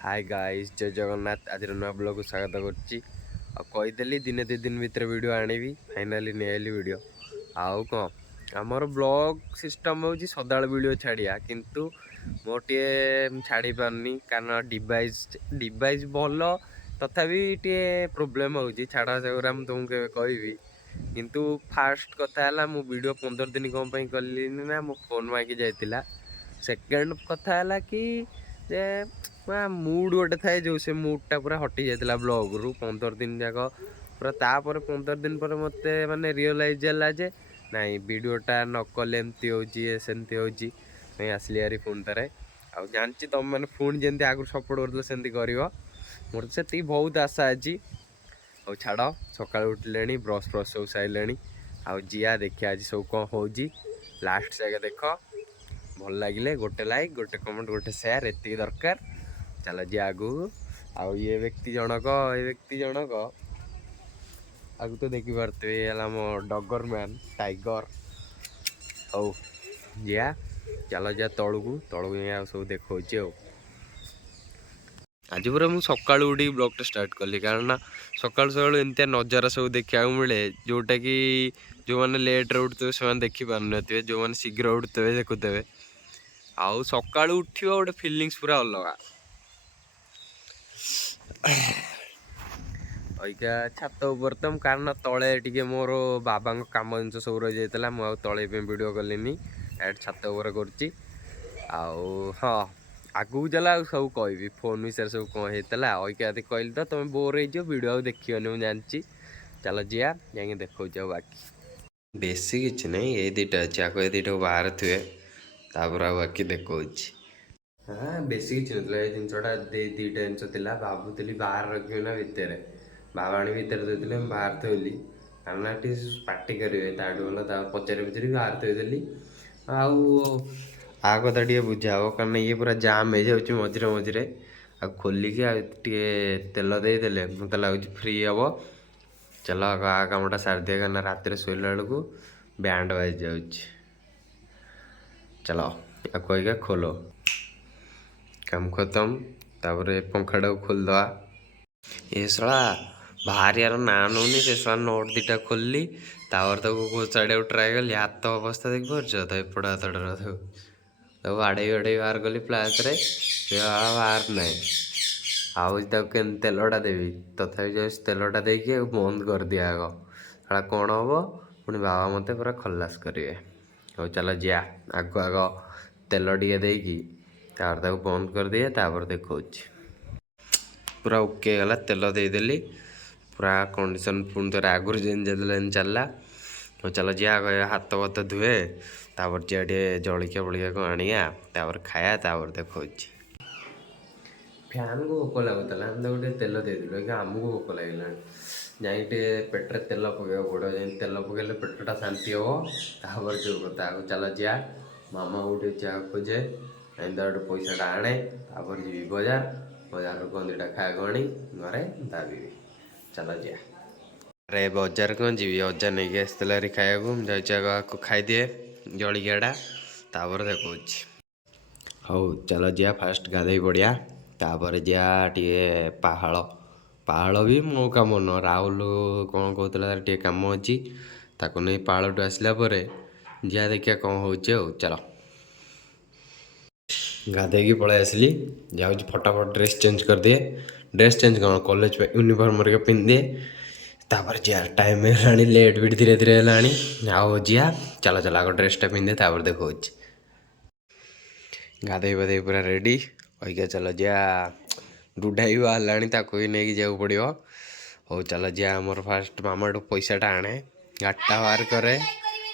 Hi guys जय जगन्नाथ आज नुआ ब्लॉग को स्वागत करूँगी दिने 2 दिन भितर वीडियो आनिबी फाइनाली नहीं वीडियो आउ कौन आमर ब्लॉग सिस्टम हो सदा वीडियो छाड़िया किंतु मोर टे छाड़ी पारनी कारण डिवाइस भल तथापि टे प्रोब्लेम हो छाड़ा से तुमको कहि किंतु फास्ट कथा है मु वीडियो 15 दिन कौन कली ना मो फोन मांगी जाइला सेकेंड कथा है कि जे मुड गोटे थाए जो से मुडटा पूरा हटि जाता ब्लॉग रु 15 दिन जाक पूरा तापर 15 दिन पर मत माने रियलाइज है जे नाई वीडियोटा नकले एमती होमती हो आसली यारी फोन तारे आ जानची तुम मैंने फोन जमी आगु सपोर्ट करते कर मोर से बहुत आशा अच्छी ଆଉ ଛାଡ଼ ସକାଳୁ ଉଠିଲେଣି ବ୍ରସ୍ ଫ୍ରସ୍ ସବୁ ସାରିଲେଣି ଆଉ ଯିଆ ଦେଖିଆ ଆଜି ସବୁ କ'ଣ ହେଉଛି ଲାଷ୍ଟ ଯାକେ ଦେଖ ଭଲ ଲାଗିଲେ ଗୋଟେ ଲାଇକ୍ ଗୋଟେ କମେଣ୍ଟ ଗୋଟେ ସେୟାର ଏତିକି ଦରକାର ଚାଲ ଯିଆ ଆଗକୁ ଆଉ ଏ ବ୍ୟକ୍ତି ଜଣକ ଆଗକୁ ତ ଦେଖିପାରୁଥିବେ ହେଲା ଆମ ଡଗର ମ୍ୟାନ୍ ଟାଇଗର ହଉ ଯିଆ ଚାଲ ଯିଆ ତଳକୁ ଯାଇ ଆଉ ସବୁ ଦେଖାଉଛି ଆଉ आज पूरा मुझे सका उठ ब्लॉग स्टार्ट कली कारण सका एमती नजारा सब देखा मिले जोटा कि जो मैंने लेट्रे उठुवे से देखी पार नो जो मैंने शीघ्र उठुवे देखुवे आउ सका उठ गोटे फिलिंग्स पूरा अलग अइका छात उपर तो कारण तले टे मोर बाबा कम जिन सब रही जाता मुझे तले वीडियो कलिनी छात उपर कर हाँ आगू चला सब कह फोन विषय सब कौन होता अइका कहली तो तुम बोर हो वीडियो आ देखिए मुझे जानची चलो जिया जा देखा बाकी बेसी किसी नहीं ये दुटा अच्छे आगे ये दुटा बाहर थे तापर आ बाकी देखा हाँ बेसी किसी ना ये जिनसा दुटा जिन भावुली बाहर रखी ना भितर बाबा आनी भितर देते बाहर थोली कारण पार्टी करेंगे ताठू पचारि पचारि बाहर थोदेली आ कथा टे बुझा हे कारण ये पूरा जाम हो जाऊँ मझे मझे आ खोलिकी टे तेल देदेले मत लगुच फ्री हम चल आ कमटा सारी दिए कारण रात शोला बेलू बैंड बाज जाऊँ चलो आ कहीका खोलो काम खत्म तापर पंखा खोलदे ये सला बाहर यार ना नौनी से सला नोट दुटा खोलली तापर चाड़ा ट्राए कली हाथ अवस्था देख पार्छ तो एपट हाथटा तो आड़े बाहर कली फ्लास्रे बाहर ना आउ तेलटा देवी तथापि जो तेलटा देखिए बंद कर दिया आग साला कौन हम पुणी बाबा मत पूरा खलास करेंगे हो चलो जा आग आग तेल टे देकी बंद कर दिए तापर देखा पूरा ओके गला तेल देदेली पूरा कंडीशन पुणी थोड़ा आगुरी जेन चलला हो चलो जा हाथ भात धुए तापर जा जलिया बलिया को आनिया तापर खाया तापर देखा फैन को भोक लगुला गोटे तेल देदेलु कि आमको भोक लगे जाइए पेट्रे तेल पकड़ा पड़ो तेल पकड़े पेटटा शांति हम तापर जो कथा चल जा मामा गोटे चाह खोजे गोटे पैसाटा आने तापर जी बजार बजार कौन दुटा खाया आनी घरे दाबी चल जा अरे बजार कौन जी अजा नहीं आसला खाया जाको खाईदे जलियाटा तापर देखा हौ चल जा फास्ट गाधे पड़िया तापर जा टे पहाड़ भी मो कम न राहुल कौन कहला टे कम अच्छी ताको नहीं पहाड़ू आसला जा देखिया कौन हो चल गाधे पलि आसली जाऊँ फटाफट ड्रेस चेंज कर दिए ड्रेस चेंज कौन कॉलेज यूनिफॉर्म पिंधे तापर जा टाइम है लेट भी धीरे धीरे है आओ जा चल चल आग ड्रेसटा पिंधे तापर देखा गाधे बाधे पूरा रेडी अइका चल जा डुडा भी बाहर भी नहीं जाऊ पड़ो हो चल जा मोर फास्ट मामा पैसाटा आने गाड़टा बाहर करे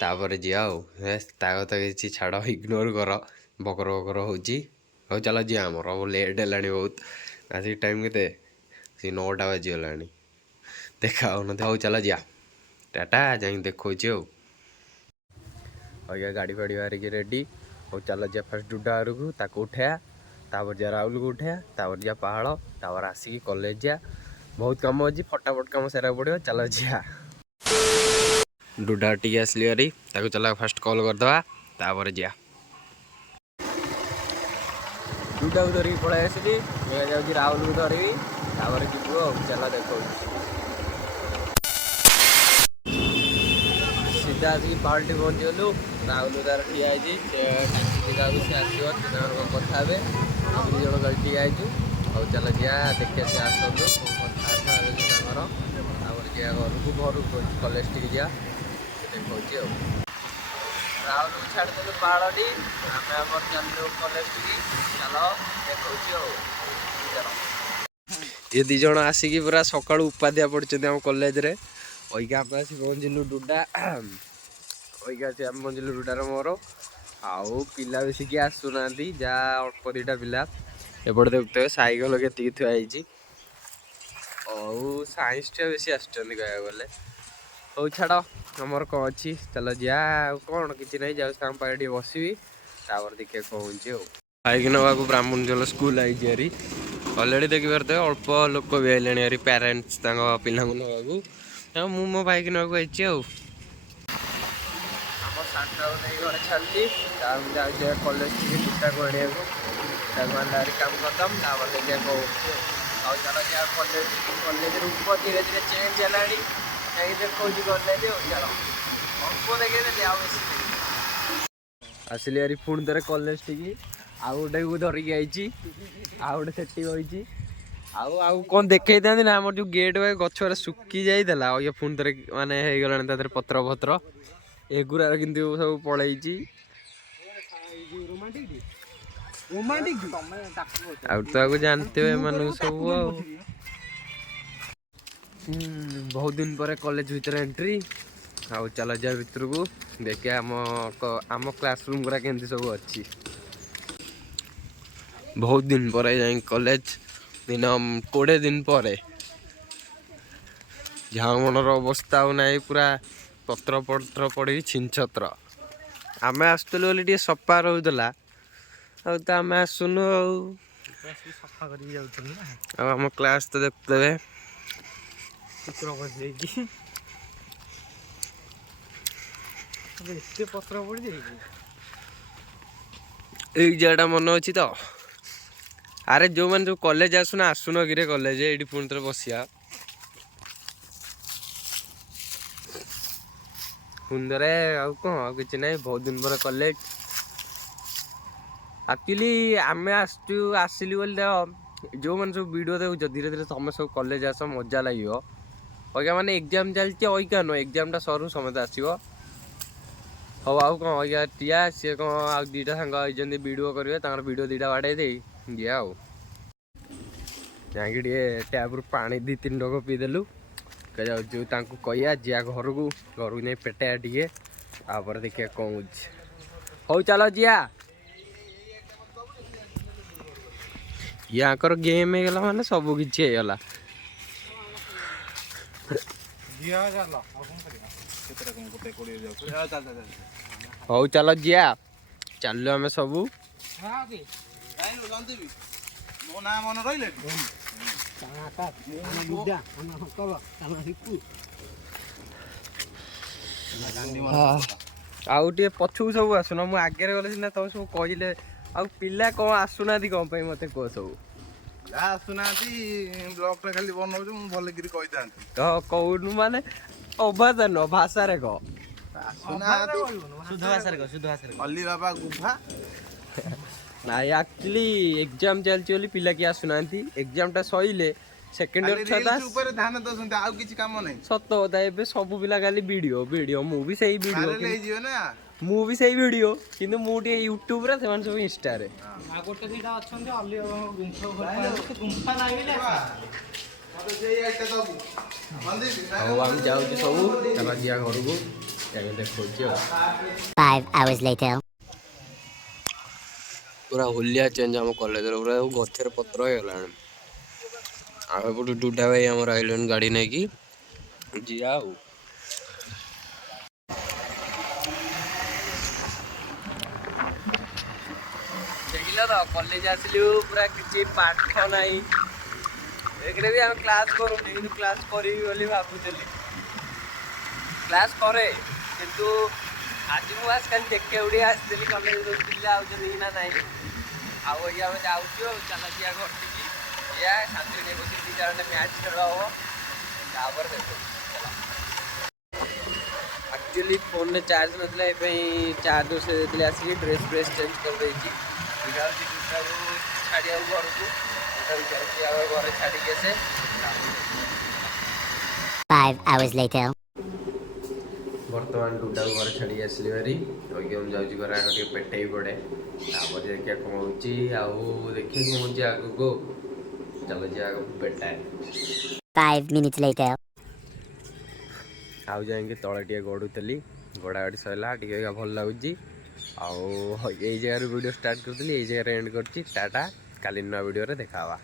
तापर जाओ कथा कि छाड़ इग्नोर कर बकर बकर हो चल जा आमर लेट है बहुत आसिक टाइम के 9टा बाजीगला देखा हो चल जा टाटा जा देखा गाड़ी फाड़ी बाहर की रेडी हो चल जा फास्ट डुडा को ताको उठाया तापर जा राहुल को उठाया तापर जा पहाड़ तापर आसिक कॉलेज जा बहुत कम अच्छी फटाफट कम सारा पड़ो चल जा डुडा टी आसली अरे चल फास्ट कॉल करदे तापर जा डुडाକୁ धरिକି पळाଇ आसिली जाऊँ राहुल को धरवी तापर जीव चल देख सीधा आसिक पार्टी पहुँचीगलु राहुल तार ठिया सी आसो कथा हे आम दु जन गल ठिया और चल जा देखिए सी आसतु कथा जा घर को कलेज टी जा देखा राहुल को छाड़देलु पाड़ी आम चलू कलेज टी चल देखा ये दिज आसिक पूरा सका उपाध्या पड़ते आम कलेज वहीका आम आस पहुँचलु डुडा वहीका आम पहुँचलु डुडार मोर आउ पिला बेस किए आसुना जहाँ अल्प दीटा पिला एपटे देखते सैकल के थुआई और साइंस टा बेस आसुँच कह गले हौ छाड़ आमर कौन अच्छी चल जा कौन कि ना जाऊँ पाखे बसवी तापर देखिए कौन बाइक नवा ब्राह्मणजल स्कूल आई अलरेडी देखी पारे अल्प लोक भी आए पेरेन्ट्स पिला ना मु मो बाइक नवा आई घरे छाड़ी कलेज टीका को आने काम खत्म तापर देखिए कौन और चल जा कलेज रूप धीरे धीरे चेंज है देखा कलेज चल अल्प देखे आसिली यार पुणी थे कलेज टी आउ गोटे को धरिकी आई गोटे सेठी बही आउ कौन देखई था ना आम जो गेट वे गचर सुखी जाइला ये पुणी थे मानने हो पत्र पत्र एगुरार किंतु सब पलई तो जानते हो सब बहुत दिन पर कॉलेज भीतर एंट्री आउ चल जा भीतर को देखिए आम क्लासरूम गुरा केमती सब अच्छी बहुत दिन पर जाए कॉलेज दिन 20 दिन पर जहाँ मनर अवस्था ना पूरा पत्र पत्र पड़ी छिंछत्र आम आसलु बोली टे सफा रोला आम आसुनु आम क्लास तो देखते पत्र पड़ जगह मन अच्छी तो अरे जो मैंने जो कॉलेज आसुना आसुन कि कॉलेज ये पुणी थे बसिया सुंदर कौन कि ना बहुत दिन पर कॉलेज एक्चुअली आम आसलु बोली जो मैंने सब वीडियो देखो धीरे धीरे तुम सब कॉलेज आस मजा लगे अगर मैंने एग्जाम चलती अका नुह एग्जामटा सरू समस्त आसो हाँ आउ कौन अगर टीया सी कौन आ दीटा सांग वीडियो करेंगे वीडियो दीटा बाड़े दे दिया जाकि टैब्रु पानी 2-3 डग पीदेलु जो कहिया जिया घर को नहीं पेटाया टे तापर देखिए कौन हो चलो जिया याकर गेम होगा माने सब किसी होगा हौ चलो जिया चलो आम सबू आउ टे पछू सब आसुन मु आगे गले सीना तुम सब कहले आ पिला कौन आसुना कौन मत कह सब आसुना ब्लॉग खाली बनाऊ भल कौन माने अभाषा न भाषा रे कह अली बाबा गुफा ना एक्चुअली एग्जाम चलती बोली पिला किए आसुना एग्जाम टा सइले सेकेंड इयर छदा ऊपर ध्यान दसुंते आ किछि काम नै सत होता है सब पिला खाली वीडियो वीडियो मु भी सही वीडियो ले जियो ना मु भी सही वीडियो किंतु मु टे YouTube रे सेमान सब इंस्टा रे आ गोटे सीटा अछंती अली गुंफा गुंफा नाइले मते जे आइटे दबु मंदिर हम जाउ छी सब चला जिया घर को जाके देखो छी 5 hours later पूरा होलिया चेंज हम कॉलेज रे पूरा गथेर पत्र हो गला आ एपटू डुडा भाई हमर आइलन गाड़ी नै की जिया देखिला तो कॉलेज आसलु पूरा किछि पाठ नाही एकरे भी हम क्लास करू नहीं क्लास करी बोली भाबुतली क्लास करे किंतु आज मु आजकल देखे उड़ी आसली कॉलेज पिला आउछन ना नहीं ଆଉ ଏଇ ଆମେ ଯାଉଛୁ ଆଉ ଚାଲଚିଆ ଘଟିକି ଏଇଆ ଶାନ୍ତିରେ ଟିକେ ବସି 2-4 ମ୍ୟାଚ୍ ଖେଳ ହବ ତାପରେ ଦେଖୁ। ଆକ୍ଚୁଆଲି ଫୋନ୍ରେ ଚାର୍ଜ ନଥିଲା ଏ ପାଇଁ ଚାର୍ଜ ବସେଇ ଦେଇଥିଲି ଆସିକି ଡ୍ରେସ୍ ଫ୍ରେସ୍ ଚେଞ୍ଜ କରିଦେଇଛି। ଛାଡ଼ିବାକୁ ଘରକୁ ଚାଲିଛି ଆଉ ଘରେ ଛାଡ଼ିକି ଆସେ। 5 hours later. ବର୍ତ୍ତମାନ ଟୁଟାକୁ ଘରେ ଛାଡ଼ିକି ଆସିଲି ଭାରି କହିକି ମୁଁ ଯାଉଛି ଘରେ ଆଗ ଟିକେ ପେଟେଇ ପଡ଼େ ତାପରେ ଦେଖିବା କ'ଣ ହେଉଛି ଆଉ ଦେଖିବା କ'ଣ ହେଉଛି ଆଗକୁ ଚାଲୁଛି ଆଗକୁ ପେଟାଏ। 5 minutes later. ଆଉ ଯାଇକି ତଳେ ଟିକେ ଗଡ଼ୁଥିଲି ଗଡ଼ାଗଡ଼ି ସରିଲା ଟିକେ ଭଲ ଲାଗୁଛି ଆଉ ଏଇ ଜାଗାରେ ଭିଡ଼ିଓ ଷ୍ଟାର୍ଟ କରିଥିଲି ଏଇ ଜାଗାରେ ଏଣ୍ଡ କରିଛି ଟାଟା କାଲି ନୂଆ ଭିଡ଼ିଓରେ ଦେଖା ହେବା।